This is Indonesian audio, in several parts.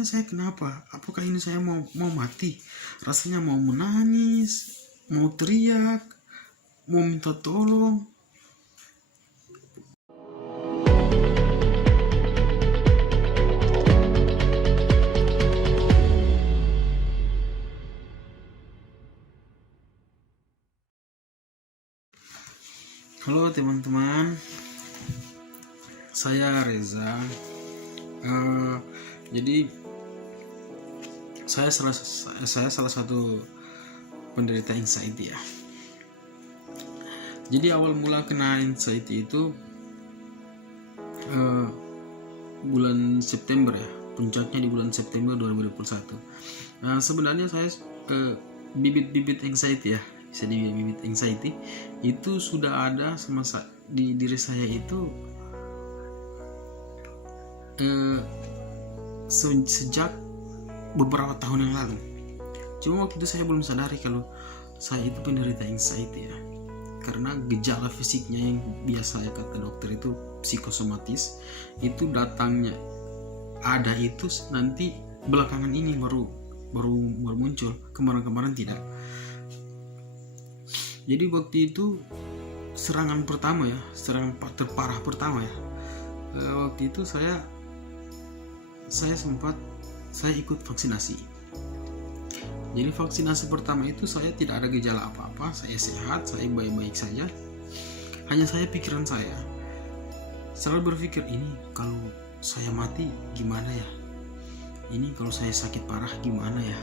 sebenarnya saya kenapa? Apakah ini saya mau mati? Rasanya mau menangis, mau teriak, mau minta tolong. Halo teman-teman, saya Reza. Jadi saya salah satu penderita anxiety ya. Jadi awal mula kena anxiety itu bulan September ya, puncaknya di bulan September 2021. Sebenarnya saya bibit-bibit anxiety ya, bisa dibilang bibit anxiety itu sudah ada di diri saya itu sejak beberapa tahun yang lalu. Cuma waktu itu saya belum sadari kalau saya itu penderita anxiety ya, karena gejala fisiknya yang biasa ya kata dokter itu psikosomatis, itu datangnya ada itu nanti belakangan ini baru muncul, kemarin tidak. Jadi waktu itu serangan terparah pertama ya, waktu itu saya ikut vaksinasi. Jadi vaksinasi pertama itu saya tidak ada gejala apa-apa, saya sehat, saya baik-baik saja. Hanya pikiran saya selalu berpikir, ini kalau saya mati gimana ya? Ini kalau saya sakit parah gimana ya?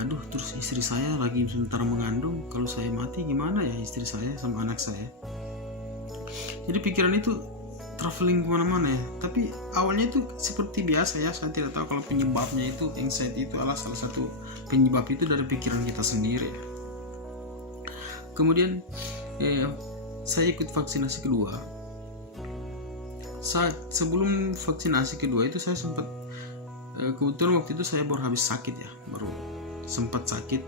Aduh, terus istri saya lagi sebentar mengandung, kalau saya mati gimana ya istri saya sama anak saya? Jadi pikiran itu traveling kemana-mana ya. Tapi awalnya itu seperti biasa ya, saya tidak tahu kalau penyebabnya itu anxiety itu adalah salah satu penyebab itu dari pikiran kita sendiri ya. Kemudian saya ikut vaksinasi kedua. Sebelum vaksinasi kedua itu saya sempat kebetulan waktu itu saya baru habis sakit ya, baru sempat sakit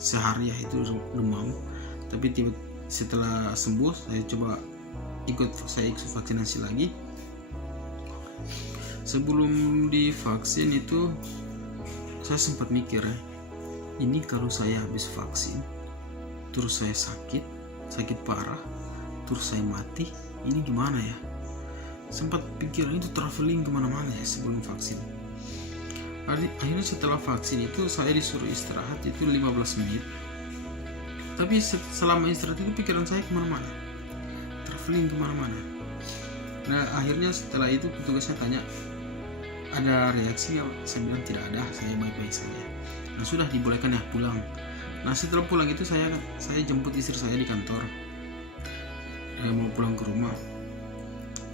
sehari ya, itu demam. Tapi setelah sembuh saya ikut vaksinasi lagi. Sebelum divaksin itu saya sempat mikir ya, ini kalau saya habis vaksin terus saya sakit parah, terus saya mati, ini gimana ya? Sempat pikiran itu traveling kemana-mana ya sebelum vaksin. Akhirnya setelah vaksin itu saya disuruh istirahat itu 15 menit. Tapi selama istirahat itu pikiran saya kemana-mana, traveling kemana-mana. Nah akhirnya setelah itu petugas saya tanya, ada reaksi nggak? Saya bilang tidak ada, saya baik-baik saja. Nah sudah dibolehkan ya pulang. Nah setelah pulang itu saya jemput istri saya di kantor, mau pulang ke rumah.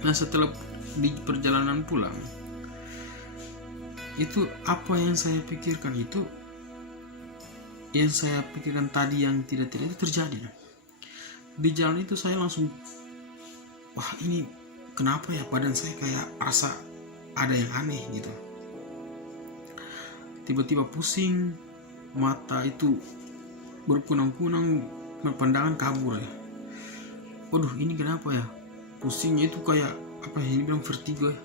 Nah setelah di perjalanan pulang itu apa yang saya pikirkan tadi yang tidak itu terjadi. Di jalan itu saya langsung, wah ini kenapa ya badan saya kayak rasa ada yang aneh gitu. Tiba-tiba pusing, mata itu berkunang-kunang, pandangan kabur ya. Waduh ini kenapa ya? Pusingnya itu kayak apa ya, ini bilang vertigo ya.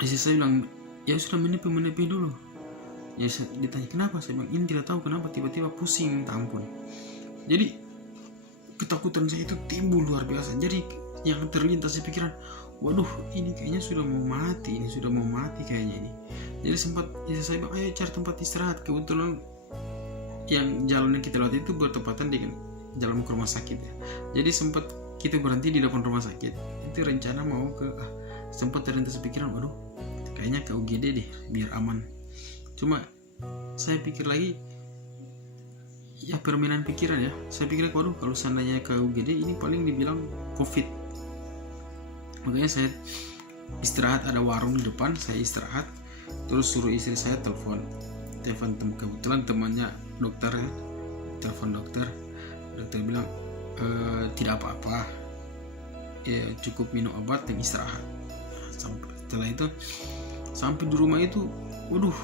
Jadi saya bilang, ya sudah menepi dulu. Ya ditanya kenapa, saya bilang ini tidak tahu kenapa tiba-tiba pusing, minta ampun. Jadi ketakutan saya itu timbul luar biasa. Jadi yang terlintas di pikiran, waduh ini kayaknya sudah mau mati kayaknya ini. Jadi saya bilang ayo cari tempat istirahat. Kebetulan yang jalan yang kita lewati itu bertepatan dengan jalan ke rumah sakit ya. Jadi sempat kita berhenti di depan rumah sakit. Itu rencana mau sempat terlintas pikiran, waduh kayaknya ke UGD deh biar aman. Cuma saya pikir lagi, ya permainan pikiran ya. Saya pikir waduh kalau seandainya ke UGD ini paling dibilang COVID. Makanya saya istirahat, ada warung di depan, saya istirahat. Terus suruh istri saya telepon kebetulan temannya dokter ya. Telepon dokter bilang tidak apa-apa ya, cukup minum obat dan istirahat. Setelah itu sampai di rumah itu, waduh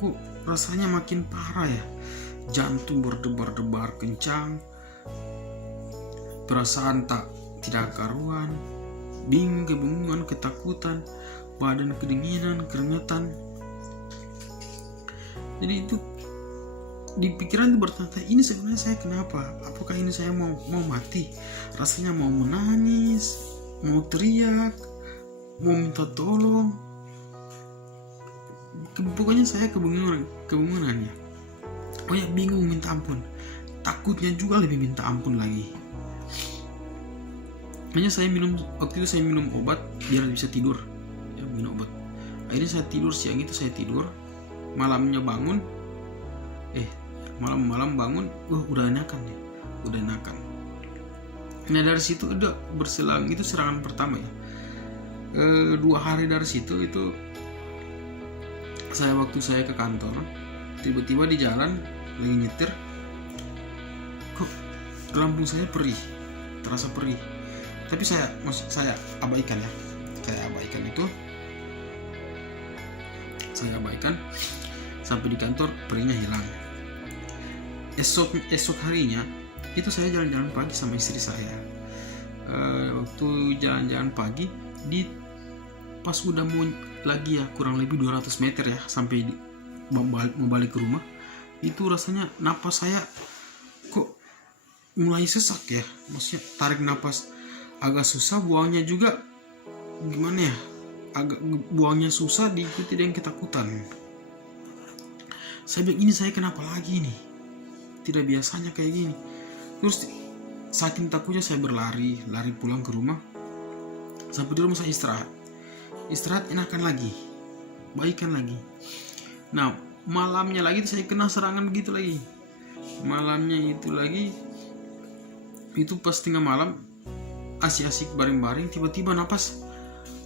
kok rasanya makin parah ya, jantung berdebar-debar kencang, perasaan tidak karuan, bingung, kebingungan, ketakutan, badan kedinginan, keringetan, Jadi itu di pikiran itu bertanya, ini sebenarnya saya kenapa? Apakah ini saya mau mati? Rasanya mau menangis, mau teriak, mau minta tolong. Pokoknya saya kebingungan ya. Oh ya, bingung, minta ampun. Takutnya juga lebih minta ampun lagi. Hanya waktu itu saya minum obat biar bisa tidur. Ya, minum obat. Akhirnya saya tidur, siang itu saya tidur. Malamnya bangun, malam bangun, udah enakan ya, udah enakan. Nah dari situ udah berselang, itu serangan pertama ya. 2 hari dari situ itu waktu saya ke kantor, tiba-tiba di jalan lagi nyetir, kok lambung saya perih, terasa perih. Tapi saya abaikan ya, saya abaikan sampai di kantor perihnya hilang. Esok harinya itu saya jalan-jalan pagi sama istri saya. Waktu jalan-jalan pagi, pas udah mau lagi ya, kurang lebih 200 meter ya sampai mau balik ke rumah, itu rasanya napas saya kok mulai sesak ya. Maksudnya tarik napas agak susah, buangnya juga gimana ya, agak buangnya susah, diikuti dengan ketakutan. Saya bilang, ini saya kenapa lagi nih, tidak biasanya kayak gini. Terus saking takutnya saya lari pulang ke rumah. Sampai di rumah saya istirahat enakan lagi, baikan lagi. Nah malamnya lagi saya kena serangan begitu lagi. Malamnya itu lagi, itu pas tengah malam asik-asik baring-baring, tiba-tiba napas,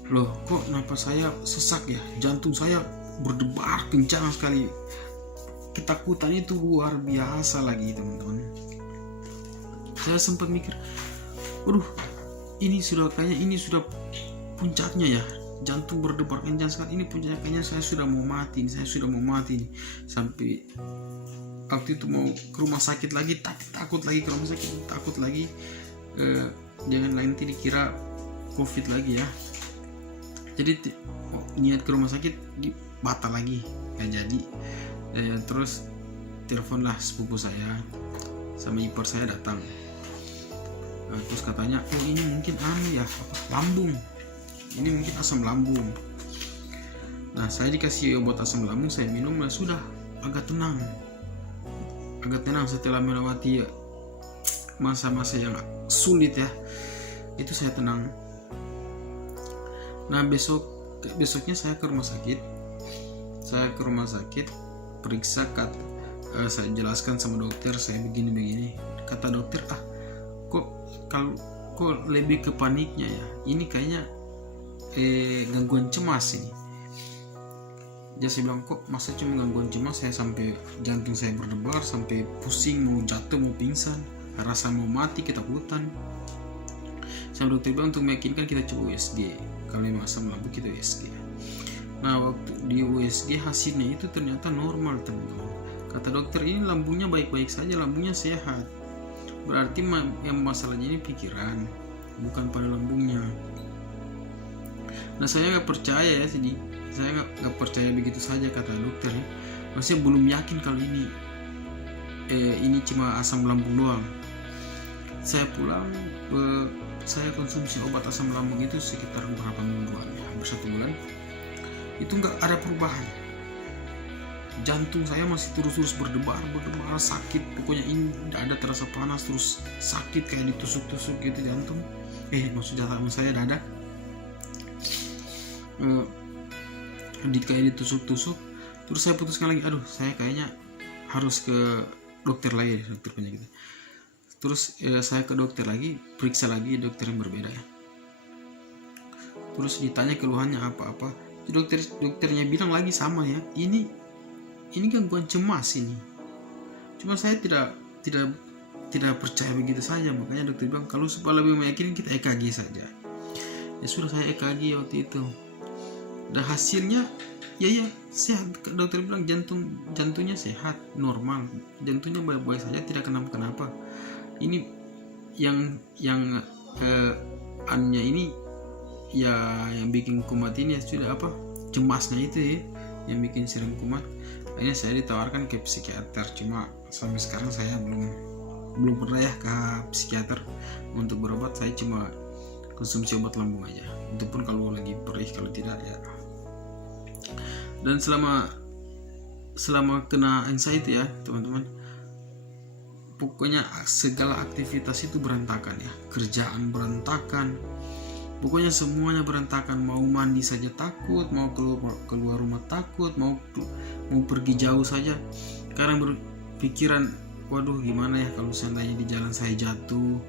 loh kok napas saya sesak ya, jantung saya berdebar kencang sekali. Ketakutan itu luar biasa lagi teman-teman. Saya sempat mikir, waduh, ini sudah puncaknya ya, jantung berdebar kencang sekali, ini puncaknya, saya sudah mau mati nih. Sampai waktu itu mau ke rumah sakit lagi, takut lagi, jangan nanti dikira COVID lagi ya. Jadi niat ke rumah sakit batal lagi, nggak jadi. Terus teleponlah sepupu saya sama ipar saya datang. Terus katanya, ini mungkin lambung, ini mungkin asam lambung. Nah saya dikasih obat asam lambung, saya minum, nah sudah agak tenang setelah melewati masa-masa yang sulit ya, itu saya tenang. Nah besoknya saya ke rumah sakit, periksa, saya jelaskan sama dokter saya begini. Kata dokter, kok lebih ke paniknya ya, ini kayaknya gangguan cemas ini. Jadi saya bilang, kok masa cuma gangguan cemas, saya sampai jantung saya berdebar, sampai pusing, mau jatuh, mau pingsan, rasa mau mati, ketakutan. Sama dokter bilang untuk meyakinkan kita coba USG, kalau memang asam lambung kita USG. Nah waktu di USG hasilnya itu ternyata normal teman-teman. Kata dokter, ini lambungnya baik-baik saja, lambungnya sehat. Berarti yang masalahnya ini pikiran, bukan pada lambungnya. Nah saya nggak percaya ya, saya nggak percaya begitu saja kata dokter ya. Maksudnya belum yakin kalau ini cuma asam lambung doang. Saya pulang, saya konsumsi obat asam lambung itu sekitar berapa mingguan ya, hampir 1 bulan. Itu nggak ada perubahan. Jantung saya masih terus berdebar, sakit. Pokoknya ini tidak ada terasa panas, terus sakit kayak ditusuk-tusuk gitu jantung. Maksudnya jantung saya dada. Kayak ditusuk-tusuk. Terus saya putuskan lagi, saya kayaknya harus ke dokter lagi, dokter penyakit. Terus saya ke dokter lagi, periksa lagi dokter yang berbeda ya. Terus ditanya keluhannya apa-apa. Dokternya bilang lagi sama ya, ini gangguan cemas ini. Cuma saya tidak percaya begitu saja, makanya dokter bilang kalau supaya lebih meyakinkan kita EKG saja. Ya sudah, saya EKG waktu itu. Dan hasilnya ya sehat. Dokter bilang jantungnya sehat, normal, jantungnya baik-baik saja, tidak kenapa-kenapa. Ini yang annya ini ya, yang bikin kumat ini ya sudah cemasnya itu ya, yang bikin sering kumat. Akhirnya saya ditawarkan ke psikiater, cuma sampai sekarang saya belum pernah ya ke psikiater untuk berobat. Saya cuma konsumsi obat lambung aja, itu pun kalau lagi perih, kalau tidak ya. Dan selama kena anxiety ya teman-teman, pokoknya segala aktivitas itu berantakan ya, kerjaan berantakan, pokoknya semuanya berantakan. Mau mandi saja takut, mau keluar rumah takut, mau pergi jauh saja karena berpikiran, waduh gimana ya kalau seandainya di jalan saya jatuh,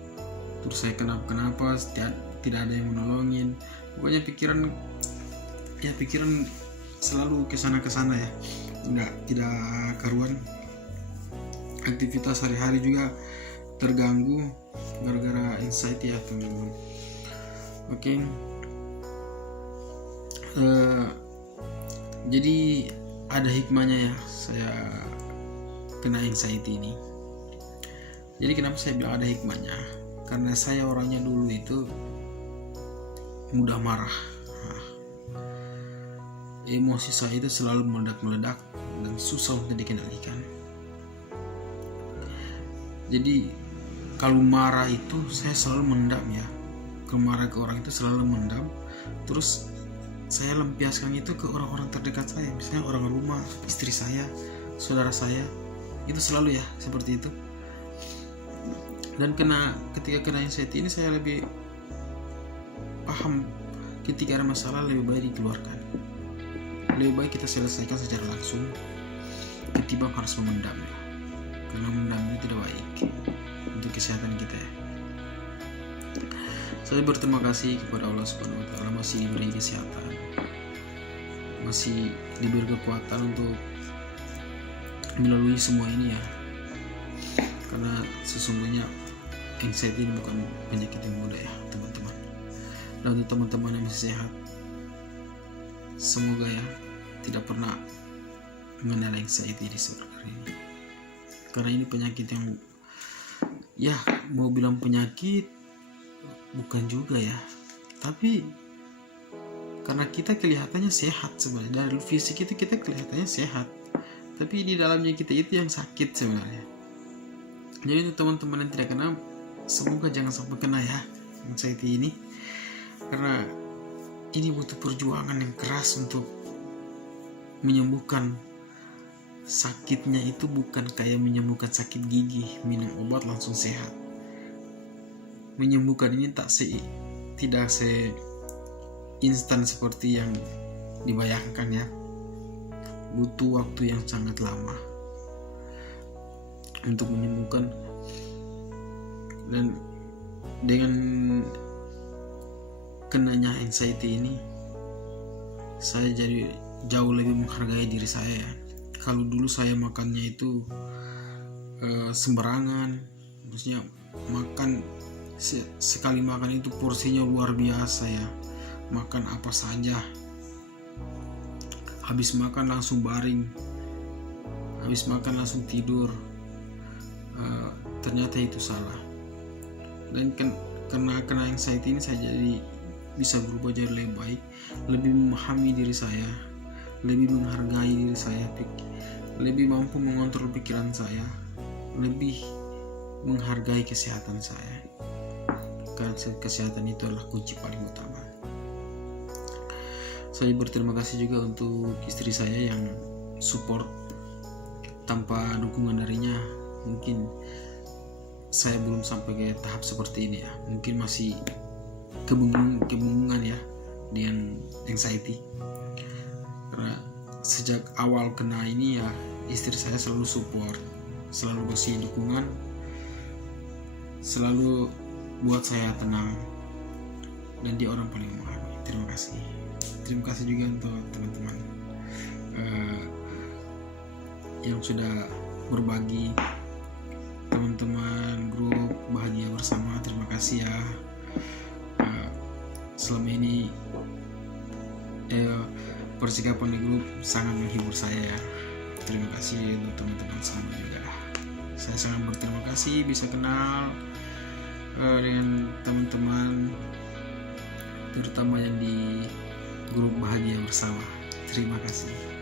terus saya kenapa tidak ada yang menolongin. Pokoknya pikiran selalu kesana ya, tidak karuan. Aktivitas sehari-hari juga terganggu gara-gara anxiety ya teman-teman. Oke. Jadi ada hikmahnya ya saya kena anxiety ini. Jadi kenapa saya bilang ada hikmahnya? Karena saya orangnya dulu itu mudah marah. Emosi saya itu selalu meledak-meledak dan susah untuk dikendalikan. Jadi kalau marah itu saya selalu mendam ya. Kalau marah ke orang itu selalu mendam. Terus saya lampiaskan itu ke orang-orang terdekat saya, misalnya orang rumah, istri saya, saudara saya. Itu selalu ya seperti itu. Dan ketika kena anxiety ini saya lebih paham, ketika ada masalah lebih baik dikeluarkan. Lebih baik kita selesaikan secara langsung ketimbang harus memendam ya. Karena memendam itu tidak baik untuk kesehatan kita ya. Saya berterima kasih kepada Allah Subhanahu wa taala masih diberi kesehatan, masih diberi kekuatan untuk melalui semua ini ya. Karena sesungguhnya anxiety ini bukan penyakit yang mudah ya teman-teman. Dan untuk teman-teman yang masih sehat, semoga ya tidak pernah mengenal anxiety di seperti ini. Karena ini penyakit yang ya mau bilang penyakit bukan juga ya, tapi karena kita kelihatannya sehat sebenarnya, dari fisik itu kita kelihatannya sehat, tapi di dalamnya kita itu yang sakit sebenarnya. Jadi untuk teman-teman yang tidak kena, semoga jangan sampai kena ya anxiety ini, karena ini butuh perjuangan yang keras untuk menyembuhkan. Sakitnya itu bukan kayak menyembuhkan sakit gigi, minum obat langsung sehat. Menyembuhkan ini tidak instan seperti yang dibayangkan ya. Butuh waktu yang sangat lama untuk menyembuhkan. Dan dengan kenanya anxiety ini, saya jadi jauh lebih menghargai diri saya ya. Kalau dulu saya makannya itu sembarangan, maksudnya makan sekali makan itu porsinya luar biasa ya, makan apa saja, habis makan langsung baring, habis makan langsung tidur. Ternyata itu salah. Dan kena anxiety ini saya jadi bisa berubah jadi lebih baik, lebih memahami diri saya, lebih menghargai diri saya, lebih mampu mengontrol pikiran saya, lebih menghargai kesehatan saya. Karena kesehatan itu adalah kunci paling utama. Saya berterima kasih juga untuk istri saya yang support. Tanpa dukungan darinya mungkin saya belum sampai ke tahap seperti ini ya. Mungkin masih kebingungan ya dengan anxiety. Karena sejak awal kena ini ya, istri saya selalu support, selalu kasih dukungan, selalu buat saya tenang, dan dia orang paling memahami. Terima kasih juga untuk teman-teman yang sudah berbagi, teman-teman grup Bahagia Bersama. Terima kasih ya. Selama ini persikapan di grup sangat menghibur saya ya. Terima kasih untuk teman-teman semua juga. Saya sangat berterima kasih bisa kenal dengan teman-teman, terutama yang di grup Bahagia Bersama. Terima kasih.